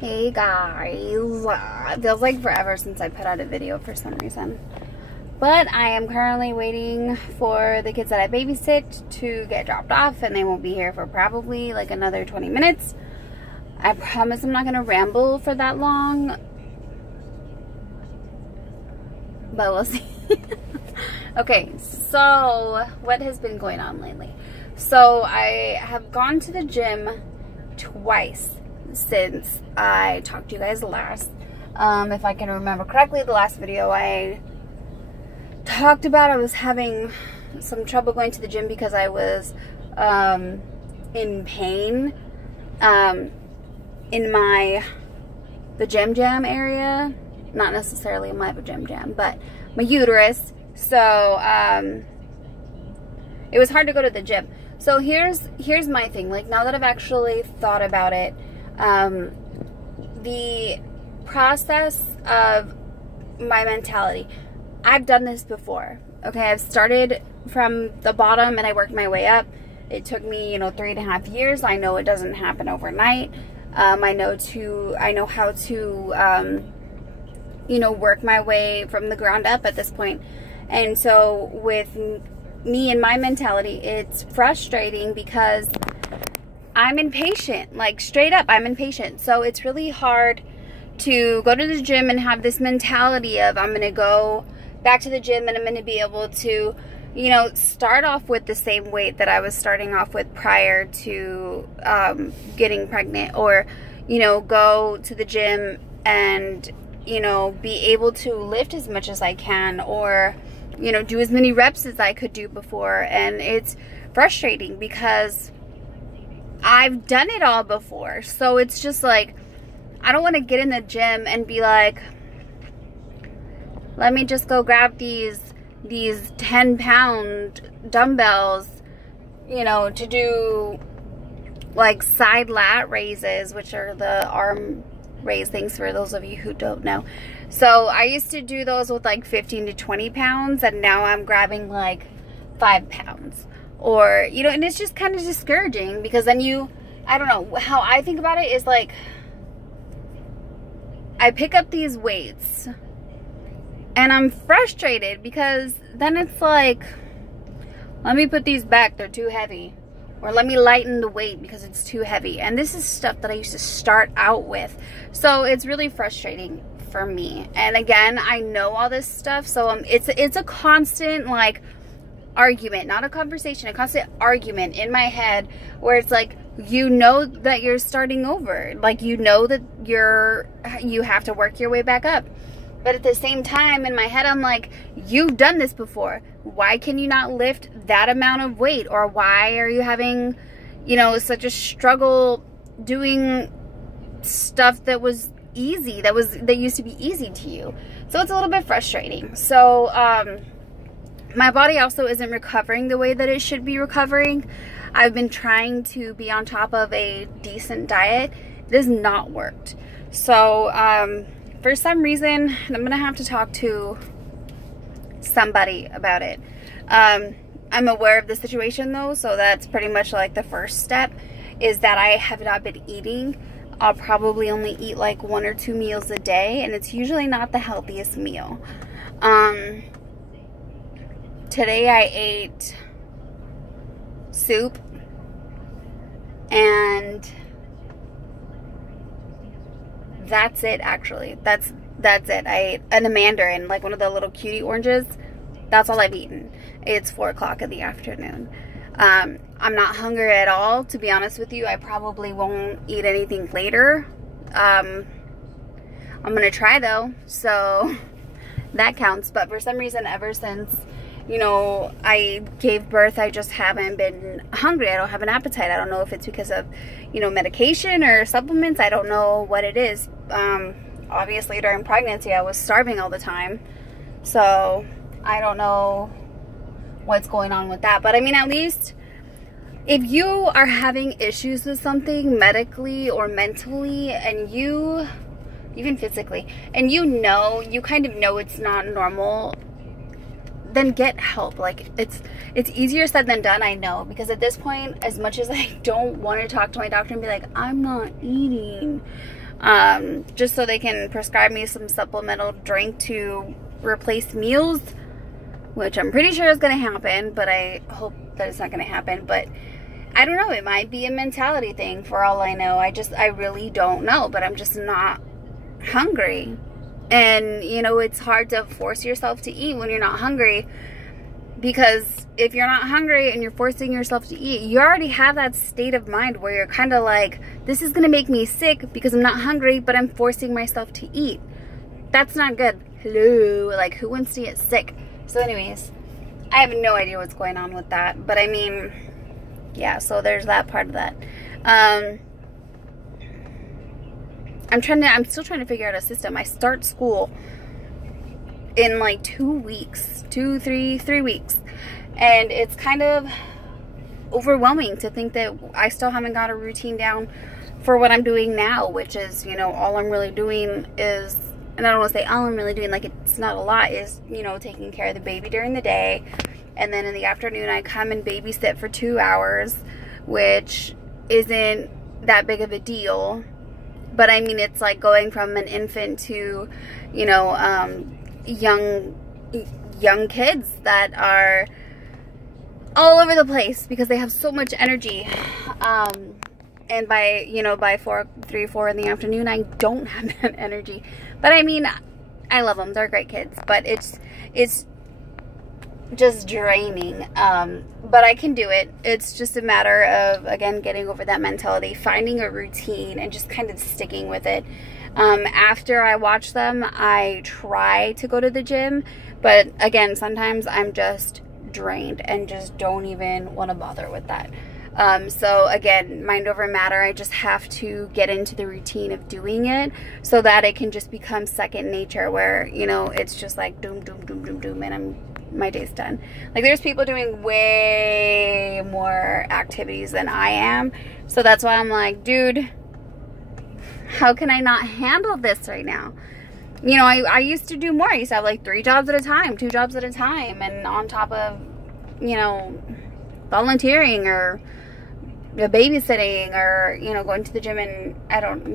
Hey guys, it feels like forever since I put out a video for some reason, but I am currently waiting for the kids that I babysit to get dropped off, and they won't be here for probably like another 20 minutes. I promise I'm not gonna ramble for that long, but we'll see. Okay, so what has been going on lately? So I have gone to the gym twice since I talked to you guys last. If I can remember correctly, the last video I talked about I was having some trouble going to the gym because I was in pain in the gym area, not necessarily my jam, but my uterus. So it was hard to go to the gym. So here's my thing. Like, now that I've actually thought about it, the process of my mentality, I've done this before. Okay, I've started from the bottom and I worked my way up. It took me, 3.5 years. I know it doesn't happen overnight. I know how to, work my way from the ground up at this point. And so with me and my mentality, it's frustrating because I'm impatient. Like, straight up, I'm impatient. So it's really hard to go to the gym and have this mentality of I'm going to go back to the gym and I'm going to be able to, start off with the same weight that I was starting off with prior to getting pregnant, or, go to the gym and, be able to lift as much as I can, or, do as many reps as I could do before. And it's frustrating because I've done it all before. So it's just like, I don't want to get in the gym and be like, let me just go grab these 10-pound dumbbells, to do like side lat raises, which are the arm raise things for those of you who don't know. So I used to do those with like 15 to 20 pounds, and now I'm grabbing like 5 pounds. Or, and it's just kind of discouraging because then I don't know, how I think about it is like, I pick up these weights and I'm frustrated because then it's like, let me put these back, they're too heavy. Or let me lighten the weight because it's too heavy. And this is stuff that I used to start out with. So it's really frustrating for me. And again, I know all this stuff. So it's a constant like argument, not a conversation, a constant argument in my head where it's like, that you're starting over. Like, that you have to work your way back up. But at the same time, in my head, I'm like, you've done this before. Why can you not lift that amount of weight? Or why are you having, such a struggle doing stuff that was easy, that used to be easy to you? So it's a little bit frustrating. So my body also isn't recovering the way that it should be recovering. I've been trying to be on top of a decent diet. It has not worked. So for some reason, I'm going to have to talk to somebody about it. I'm aware of the situation though, so that's pretty much like the first step, is that I have not been eating. I'll probably only eat like 1 or 2 meals a day, and it's usually not the healthiest meal. Today I ate soup and that's it. Actually, that's it. I ate a mandarin, like one of the little cutie oranges. That's all I've eaten. It's 4 o'clock in the afternoon. I'm not hungry at all, to be honest with you. I probably won't eat anything later. I'm gonna try though, so that counts. But for some reason, ever since I gave birth, I just haven't been hungry. I don't have an appetite. I don't know if it's because of medication or supplements. I don't know what it is. Obviously during pregnancy I was starving all the time, so I don't know what's going on with that. But I mean, at least if you are having issues with something medically or mentally, and even physically, and you kind of know it's not normal, then get help. Like, it's easier said than done, I know, because at this point, as much as I don't want to talk to my doctor and be like, I'm not eating, just so they can prescribe me some supplemental drink to replace meals, which I'm pretty sure is going to happen, but I hope that it's not going to happen. But I don't know, it might be a mentality thing for all I know. I really don't know, but I'm just not hungry. And, you know, it's hard to force yourself to eat when you're not hungry, because if you're not hungry and you're forcing yourself to eat, you already have that state of mind where you're kind of like, this is going to make me sick because I'm not hungry, but I'm forcing myself to eat. That's not good. Hello, like, who wants to get sick? So anyways, I have no idea what's going on with that, but I mean, yeah, so there's that part of that. I'm still trying to figure out a system. I start school in like 3 weeks, and it's kind of overwhelming to think that I still haven't got a routine down for what I'm doing now, which is, you know, all I'm really doing is, and I don't want to say all I'm really doing, like, it's not a lot, is, you know, taking care of the baby during the day, and then in the afternoon I come and babysit for 2 hours, which isn't that big of a deal. But I mean, it's like going from an infant to, you know, young kids that are all over the place because they have so much energy. And by, you know, by 3 or 4 in the afternoon, I don't have that energy. But I mean, I love them. They're great kids. But it's just draining. But I can do it. It's just a matter of, again, getting over that mentality, finding a routine, and just kind of sticking with it. After I watch them, I try to go to the gym. But again, sometimes I'm just drained and just don't even want to bother with that. So again, mind over matter. I just have to get into the routine of doing it so that it can just become second nature, where, you know, it's just like doom, doom, doom, doom, doom, and my day's done. Like, there's people doing way more activities than I am. So that's why I'm like, dude, how can I not handle this right now? You know, I used to do more. I used to have like 3 jobs at a time, 2 jobs at a time, and on top of, you know, volunteering or babysitting or, you know, going to the gym, and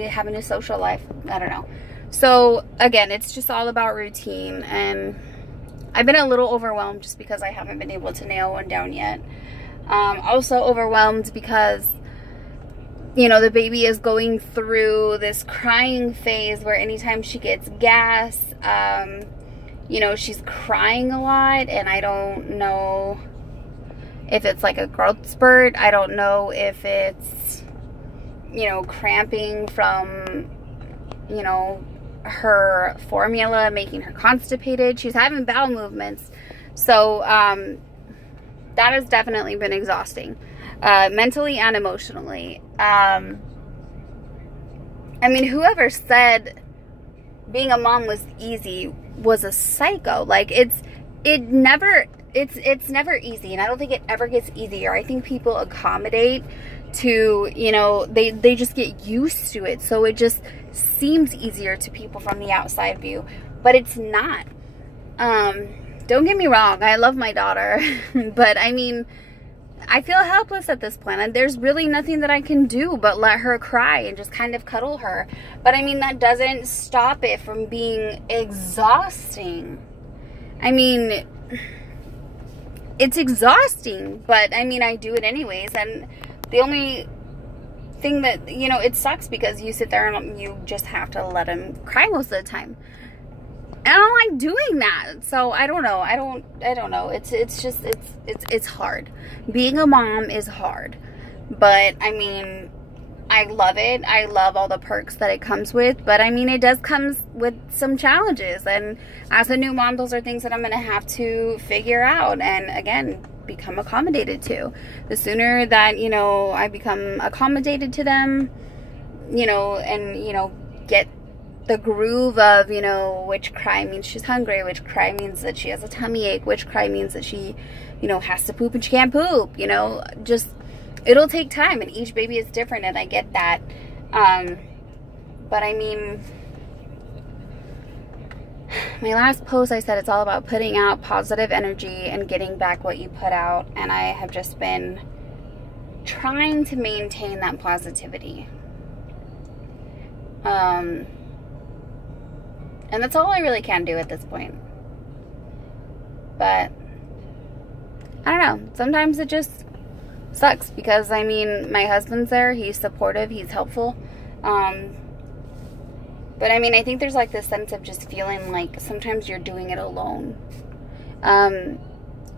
having a social life. I don't know. So again, it's just all about routine, and I've been a little overwhelmed just because I haven't been able to nail one down yet. Also overwhelmed because, you know, the baby is going through this crying phase where anytime she gets gas, you know, she's crying a lot, and I don't know if it's like a growth spurt. I don't know if it's, you know, cramping from, you know, her formula making her constipated. She's having bowel movements. So that has definitely been exhausting, mentally and emotionally. I mean, whoever said being a mom was easy was a psycho. Like, it's never easy, and I don't think it ever gets easier. I think people accommodate to, you know, they just get used to it, so it just seems easier to people from the outside view, but it's not. Don't get me wrong, I love my daughter, but I mean, I feel helpless at this point, and there's really nothing that I can do but let her cry and just kind of cuddle her. But I mean, that doesn't stop it from being exhausting. I mean, it's exhausting, but I mean, I do it anyways. And the only thing that, you know, it sucks because you sit there and you just have to let him cry most of the time. And I don't like doing that. So I don't know. I don't know. It's hard. Being a mom is hard. But I mean, I love it. I love all the perks that it comes with. But I mean, it does come with some challenges. And as a new mom, those are things that I'm going to have to figure out. And again, become accommodated to. The sooner that, you know, I become accommodated to them, you know, and, you know, get the groove of, you know, which cry means she's hungry, which cry means that she has a tummy ache, which cry means that she, you know, has to poop and she can't poop, you know, just, it'll take time, and each baby is different, and I get that. But I mean, my last post, I said it's all about putting out positive energy and getting back what you put out, and I have just been trying to maintain that positivity. And that's all I really can do at this point. But I don't know. Sometimes it just sucks because, I mean, my husband's there. He's supportive. He's helpful. But I mean, I think there's like this sense of just feeling like sometimes you're doing it alone.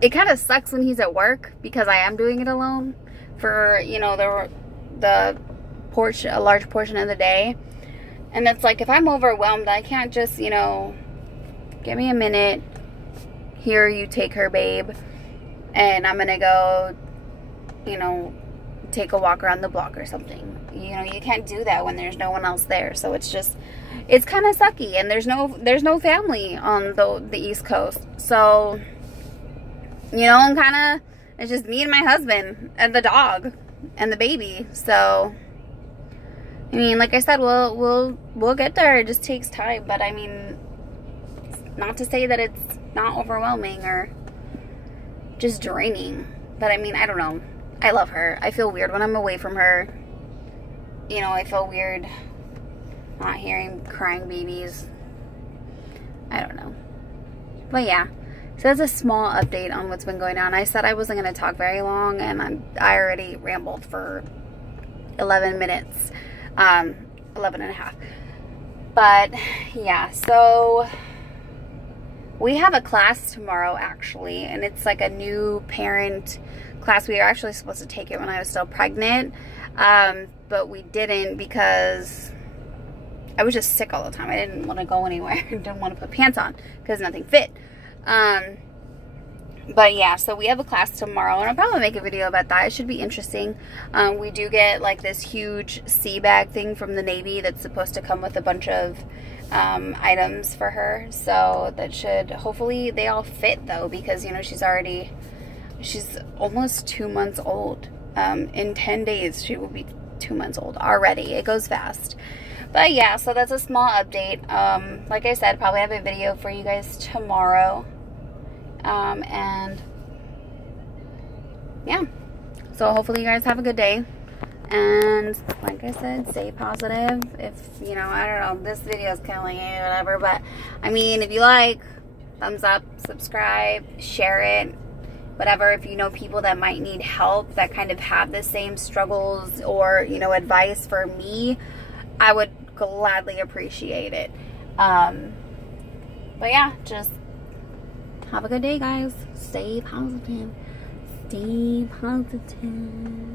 It kind of sucks when he's at work because I am doing it alone for, you know, a large portion of the day. And it's like, if I'm overwhelmed, I can't just, you know, give me a minute. Here, you take her, babe. And I'm going to go, you know, take a walk around the block or something. You know, you can't do that when there's no one else there. So it's just, it's kind of sucky. And there's no family on the East Coast. So, you know, I'm kind of, it's just me and my husband and the dog and the baby. So, I mean, like I said, we'll get there. It just takes time. But I mean, not to say that it's not overwhelming or just draining. But I mean, I don't know. I love her. I feel weird when I'm away from her. You know, I feel weird not hearing crying babies. I don't know. But yeah. So that's a small update on what's been going on. I said I wasn't going to talk very long, and I already rambled for 11 minutes. 11 and a half. But yeah, so we have a class tomorrow actually, and it's like a new parent class. We were actually supposed to take it when I was still pregnant, but we didn't because I was just sick all the time. I didn't want to go anywhere. I didn't want to put pants on because nothing fit. But yeah, so we have a class tomorrow, and I'll probably make a video about that. It should be interesting. We do get like this huge sea bag thing from the Navy that's supposed to come with a bunch of items for her. So that should, hopefully they all fit though, because, you know, she's almost 2 months old. In 10 days, she will be 2 months old already. It goes fast. But yeah, so that's a small update. Like I said, probably have a video for you guys tomorrow. And yeah, so hopefully you guys have a good day, and like I said, stay positive. If, you know, I don't know, this video is killing it, whatever, but I mean, if you like, thumbs up, subscribe, share it, whatever. If you know people that might need help, that kind of have the same struggles, or, you know, advice for me, I would gladly appreciate it. But yeah, just have a good day, guys. Stay positive. Stay positive.